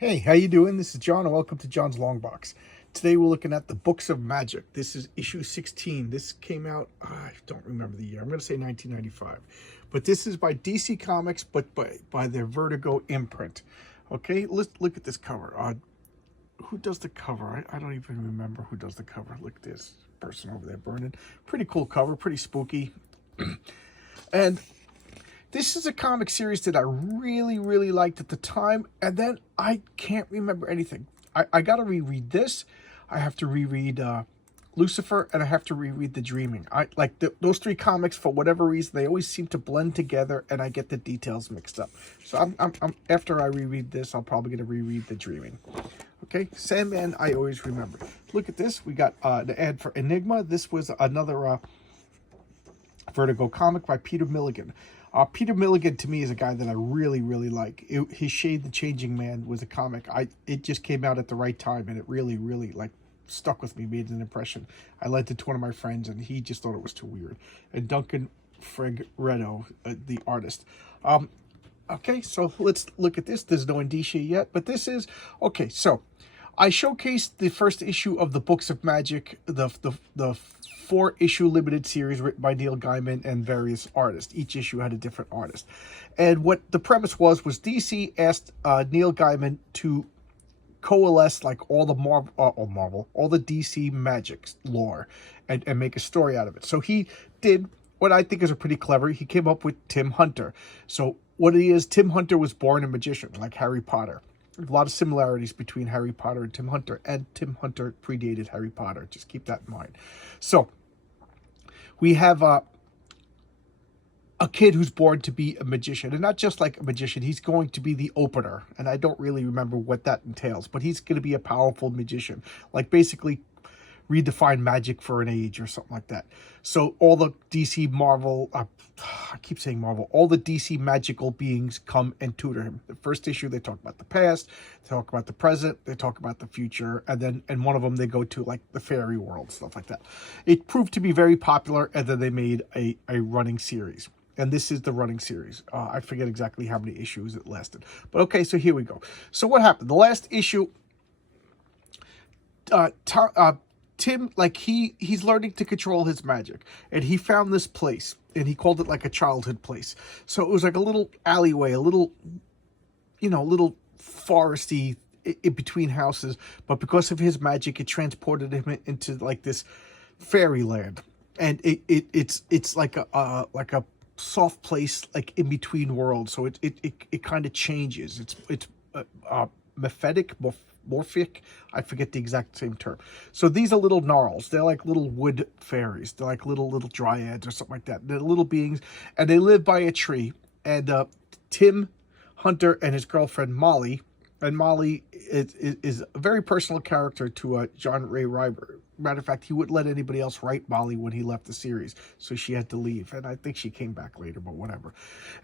Hey, how you doing? This is John, and welcome to John's Long Box. Today we're looking at the Books of Magic. This is issue 16. This came out, I don't remember the year. I'm going to say 1995. But this is by DC Comics, but by their Vertigo imprint. Okay, let's look at this cover. Who does the cover? I don't even remember who does the cover. Look at this person over there burning. Pretty cool cover, pretty spooky. And this is a comic series that I really liked at the time, and then I can't remember anything. I got to reread this. I have to reread Lucifer, and I have to reread The Dreaming. I like those three comics, for whatever reason, they always seem to blend together, and I get the details mixed up. So I'm after I reread this, I'm probably going to reread The Dreaming. Okay, Sandman, I always remember. Look at this. We got the ad for Enigma. This was another Vertigo comic by Peter Milligan. Peter Milligan, to me, is a guy that I really like. His Shade the Changing Man was a comic. It just came out at the right time, and it really like stuck with me, made an impression. I lent it to one of my friends, and he just thought it was too weird. And Duncan Fegredo, the artist. Okay, so let's look at this. There's no indicia yet, but this is... Okay, so I showcased the first issue of the Books of Magic, the 4-issue limited series written by Neil Gaiman and various artists. Each issue had a different artist. And what the premise was DC asked Neil Gaiman to coalesce like all the all the DC Magic lore and make a story out of it. So he did what I think is a pretty clever. He came up with Tim Hunter. So what it is, Tim Hunter was born a magician, like Harry Potter. A lot of similarities between Harry Potter and Tim Hunter predated Harry Potter. Just keep that in mind. So we have a kid who's born to be a magician, and not just like a magician. He's going to be the opener, and I don't really remember what that entails, but he's going to be a powerful magician, like basically redefine magic for an age or something like that. So all the DC Marvel, I keep saying Marvel, all the DC magical beings come and tutor him. The first issue, they talk about the past, they talk about the present, they talk about the future, and then in one of them they go to like the fairy world, stuff like that. It proved to be very popular, and then they made a running series. And this is the running series. I forget exactly how many issues it lasted. But okay, so here we go. So what happened? The last issue, Tim, like he's learning to control his magic, and he found this place, and he called it like a childhood place. So it was like a little alleyway, a little, little foresty in between houses, but because of his magic, it transported him into like this fairyland, and it's like a soft place, like in between worlds. So it kind of changes. It's morphic. I forget the exact same term. So these are little gnarls. They're like little wood fairies. They're like little dryads or something like that. They're little beings, and they live by a tree. And Tim Hunter and his girlfriend Molly, and Molly is a very personal character to John Ray Ryber. Matter of fact, he wouldn't let anybody else write Molly when he left the series, so she had to leave. And I think she came back later, but whatever.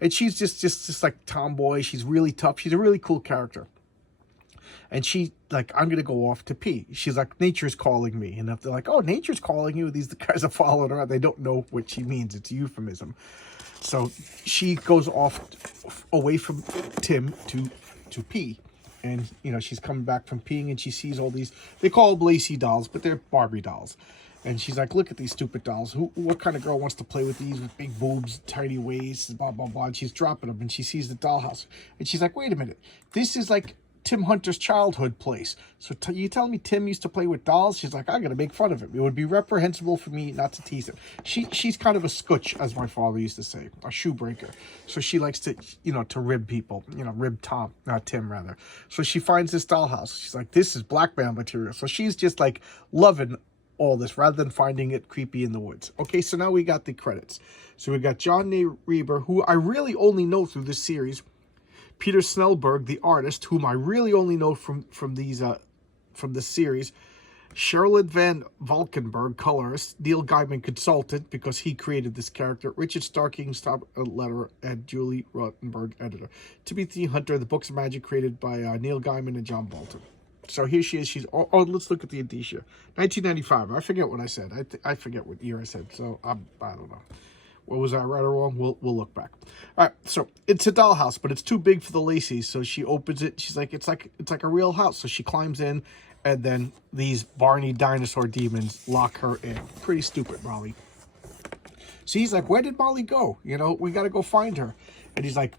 And she's just like tomboy. She's really tough. She's a really cool character. And she, like, I'm going to go off to pee. She's like, nature's calling me. And if they're like, oh, nature's calling you, these guys are following her. They don't know what she means. It's a euphemism. So she goes off away from Tim to pee. And, she's coming back from peeing, and she sees all these, they call them Lacey dolls, but they're Barbie dolls. And she's like, look at these stupid dolls. What kind of girl wants to play with these with big boobs, tiny waists, blah, blah, blah. And she's dropping them, and she sees the dollhouse. And she's like, wait a minute. This is like Tim Hunter's childhood place. So you telling me Tim used to play with dolls? She's like, I gotta make fun of him. It would be reprehensible for me not to tease him. She's kind of a scutch, as my father used to say, a shoebreaker. So she likes to, to rib people, rib Tim rather. So she finds this dollhouse. She's like, this is blackmail material. So she's just like loving all this rather than finding it creepy in the woods. Okay, so now we got the credits. So we got John A. Reber, who I really only know through this series. Peter Snellberg, the artist, whom I really only know from this series. Charlotte Van Valkenburg, colorist. Neil Gaiman, consultant, because he created this character. Richard Starking, letterer, and Julie Rottenberg, editor. Timothy Hunter, the Books of Magic, created by Neil Gaiman and John Bolton. So here she is. She's let's look at the indicia. 1995. I forget what I said. I forget what year I said. So I don't know. What was I right or wrong? We'll look back. All right, so it's a dollhouse, but it's too big for the Lacey's. So she opens it. She's like, it's like a real house. So she climbs in, and then these Barney dinosaur demons lock her in. Pretty stupid, Molly. So he's like, where did Molly go? You know, we got to go find her. And he's like,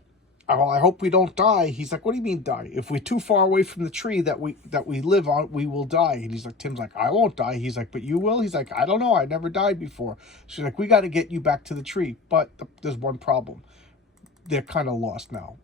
oh, I hope we don't die. He's like, what do you mean die? If we're too far away from the tree that we live on, we will die. And he's like, Tim's like, I won't die. He's like, but you will? He's like, I don't know. I never died before. She's like, we got to get you back to the tree. But there's one problem. They're kind of lost now.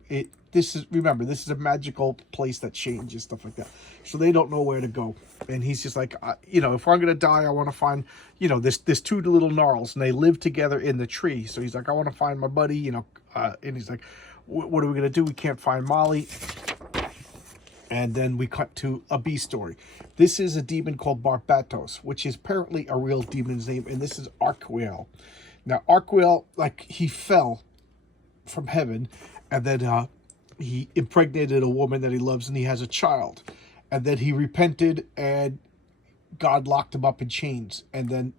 Remember, this is a magical place that changes, stuff like that. So they don't know where to go. And he's just like, you know, if I'm going to die, I want to find, you know, there's two little gnarls, and they live together in the tree. So he's like, I want to find my buddy, you know, and he's like, what are we going to do? We can't find Molly. And then we cut to a B story. This is a demon called Barbatos, which is apparently a real demon's name. And this is Arkwell. Now, Arkwell, like, he fell from heaven, and then he impregnated a woman that he loves, and he has a child. And then he repented, and God locked him up in chains. And then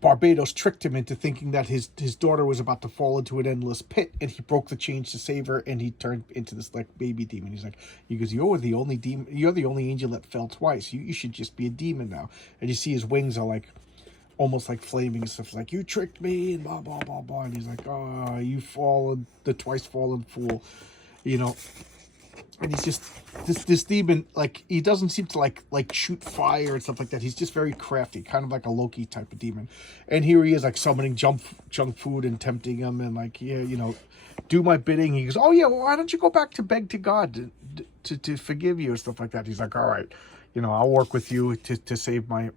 Barbados tricked him into thinking that his daughter was about to fall into an endless pit, and he broke the chains to save her, and he turned into this like baby demon. He's like, he goes, you're the only demon, you're the only angel that fell twice. You should just be a demon now. And you see his wings are like almost like flaming and stuff. Like, you tricked me, and blah blah blah blah. And he's like, oh, you fallen, the twice fallen fool, you know. And he's just this demon, like, he doesn't seem to like shoot fire and stuff like that. He's just very crafty, kind of like a Loki type of demon. And here he is, like, summoning junk food and tempting him, and like, yeah, you know, do my bidding. He goes, oh yeah, well, why don't you go back to beg to God to forgive you and stuff like that. He's like, all right, you know, I'll work with you to save my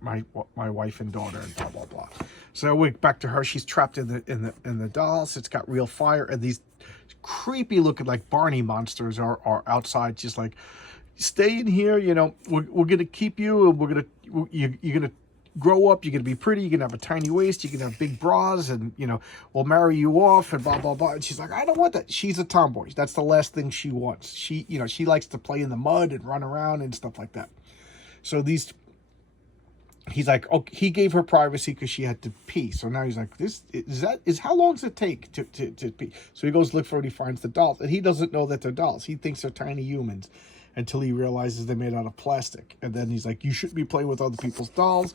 wife and daughter, and blah blah blah. So I went back to her. She's trapped in the dolls. It's got real fire, and these creepy looking like Barney monsters are outside, just like, stay in here, you know, we're gonna keep you, and you're gonna grow up, you're gonna be pretty, you're gonna have a tiny waist, you're gonna have big bras, and you know, we'll marry you off, and blah blah blah. And she's like, I don't want that. She's a tomboy. That's the last thing she wants. She, you know, she likes to play in the mud and run around and stuff like that. So he's like, oh, he gave her privacy because she had to pee. So now he's like, how long does it take to pee? So he goes look for it. He finds the dolls, and he doesn't know that they're dolls. He thinks they're tiny humans until he realizes they're made out of plastic. And then he's like, you shouldn't be playing with other people's dolls.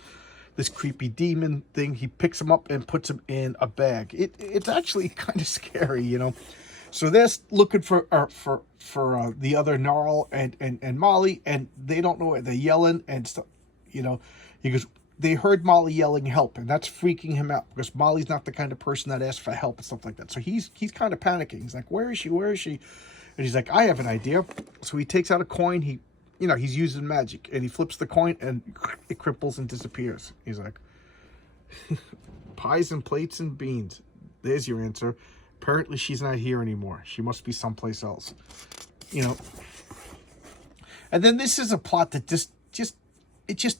This creepy demon thing. He picks them up and puts them in a bag. It's actually kind of scary, you know. So they're looking for the other gnarl and Molly, and they don't know it. They're yelling and stuff, you know. He goes, they heard Molly yelling help, and that's freaking him out because Molly's not the kind of person that asks for help and stuff like that. So he's kind of panicking. He's like, where is she? Where is she? And he's like, I have an idea. So he takes out a coin. He's using magic, and he flips the coin, and it cripples and disappears. He's like, pies and plates and beans. There's your answer. Apparently she's not here anymore. She must be someplace else, you know. And then this is a plot that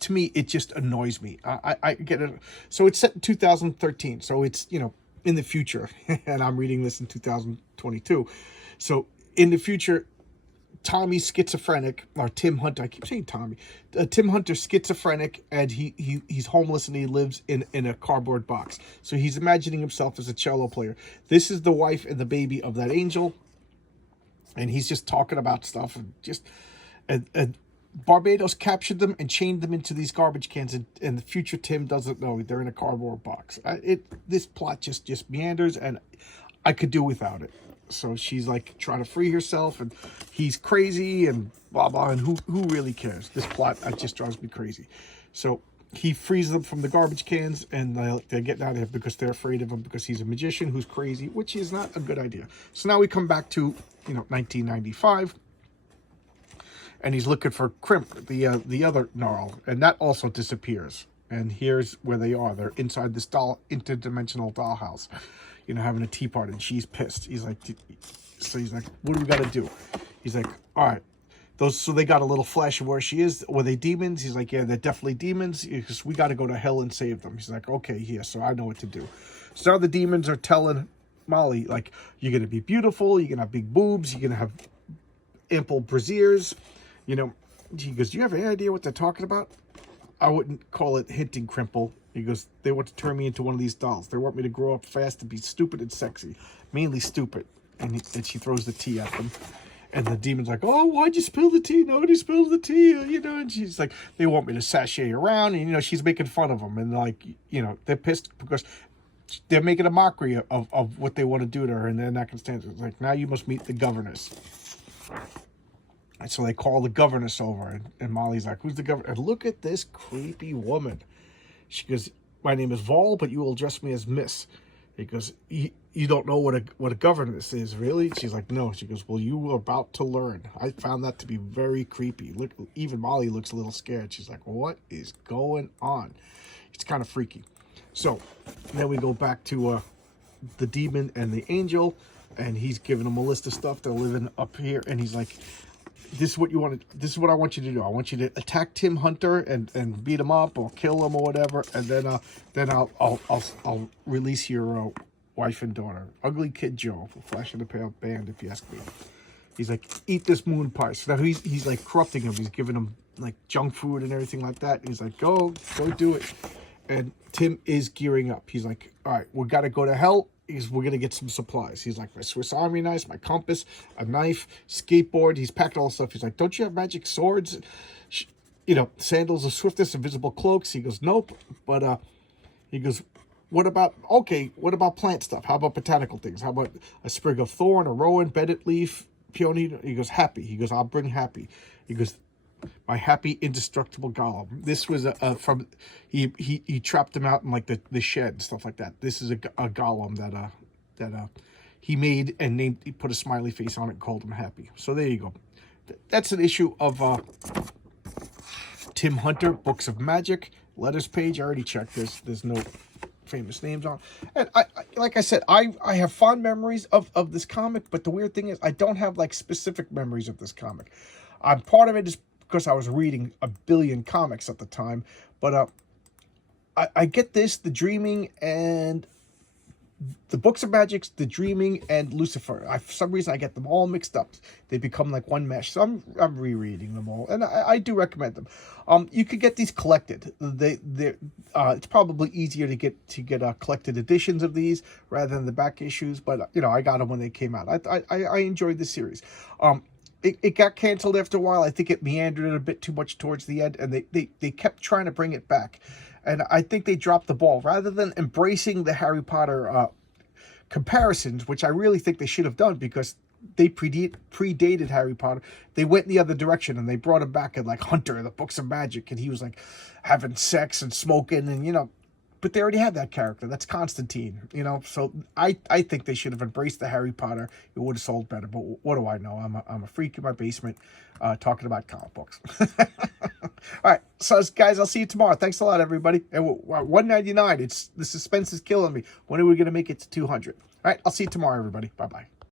to me, it just annoys me. I get it. So it's set in 2013. So it's, you know, in the future. And I'm reading this in 2022. So in the future, Tommy's schizophrenic, or Tim Hunter. I keep saying Tommy. Tim Hunter's schizophrenic, and he's homeless, and he lives in a cardboard box. So he's imagining himself as a cello player. This is the wife and the baby of that angel. And he's just talking about stuff, and Barbados captured them and chained them into these garbage cans, and the future Tim doesn't know they're in a cardboard box. This plot just meanders, and I could do without it. So she's like trying to free herself, and he's crazy, and blah blah. And who really cares? This plot just drives me crazy. So he frees them from the garbage cans, and they're getting out of there because they're afraid of him because he's a magician who's crazy, which is not a good idea. So now we come back to 1995. And he's looking for Crimp, the other gnarl, and that also disappears. And here's where they are. They're inside this interdimensional dollhouse, having a tea party, and she's pissed. He's like, what do we got to do? He's like, all right. So they got a little flash of where she is. Were they demons? He's like, yeah, they're definitely demons. Because we got to go to hell and save them. He's like, okay, yeah, so I know what to do. So now the demons are telling Molly, like, you're going to be beautiful. You're going to have big boobs. You're going to have ample brassieres. He goes, do you have any idea what they're talking about? I wouldn't call it hinting crimple. He goes, they want to turn me into one of these dolls. They want me to grow up fast and be stupid and sexy. Mainly stupid. And she throws the tea at them. And the demon's like, oh, why'd you spill the tea? Nobody spilled the tea, you know. And she's like, they want me to sashay around. And, you know, she's making fun of them. And, like, you know, they're pissed because they're making a mockery of what they want to do to her. And they're not going to stand it. It's like, now you must meet the governess. And so they call the governess over. And Molly's like, who's the governess? And look at this creepy woman. She goes, my name is Vol, but you will address me as Miss. He goes, you don't know what a governess is, really? She's like, no. She goes, well, you were about to learn. I found that to be very creepy. Look, even Molly looks a little scared. She's like, what is going on? It's kind of freaky. So then we go back to the demon and the angel, and he's giving them a list of stuff. They're living up here, and he's like, this is what you want to, this is what I want you to do. I want you to attack Tim Hunter and beat him up or kill him or whatever, and then I'll release your wife and daughter. Ugly Kid Joe, flash in the pale band, if you ask me. He's like, eat this moon pie. So now he's like corrupting him. He's giving him like junk food and everything like that. And he's like, go do it. And Tim is gearing up. He's like, all right, we got to go to hell. We're going to get some supplies. He's like, my Swiss Army knife, my compass, a knife, skateboard. He's packed all the stuff. He's like, don't you have magic swords? You know, sandals of swiftness, invisible cloaks. He goes, nope. But he goes, what about plant stuff? How about botanical things? How about a sprig of thorn, a rowan, bedded leaf, peony? He goes, happy. He goes, I'll bring happy. He goes, my happy indestructible golem. This was from he trapped him out in like the shed and stuff like that. This is a golem that he made and named. He put a smiley face on it and called him happy. So there you go. That's an issue of Tim Hunter, Books of Magic, letters page. I already checked this. There's no famous names on. And I like I said, I have fond memories of this comic, but the weird thing is I don't have like specific memories of this comic. Part of it is because I was reading a billion comics at the time, but I get this, the Dreaming and the Books of Magic, the Dreaming and Lucifer. For some reason I get them all mixed up. They become like one mesh. So I'm rereading them all, and I do recommend them. You could get these collected. It's probably easier to get collected editions of these rather than the back issues, but you know, I got them when they came out. I enjoyed the series. It got canceled after a while. I think it meandered a bit too much towards the end, and they kept trying to bring it back. And I think they dropped the ball. Rather than embracing the Harry Potter comparisons, which I really think they should have done because they predated Harry Potter, they went in the other direction, and they brought him back in like Hunter, the Books of Magic, and he was like having sex and smoking, and you know, but they already had that character. That's Constantine, you know. So I think they should have embraced the Harry Potter. It would have sold better. But what do I know? I'm a freak in my basement talking about comic books. All right, so guys, I'll see you tomorrow. Thanks a lot, everybody. And $1.99. The suspense is killing me. When are we going to make it to 200? All right, I'll see you tomorrow, everybody. Bye-bye.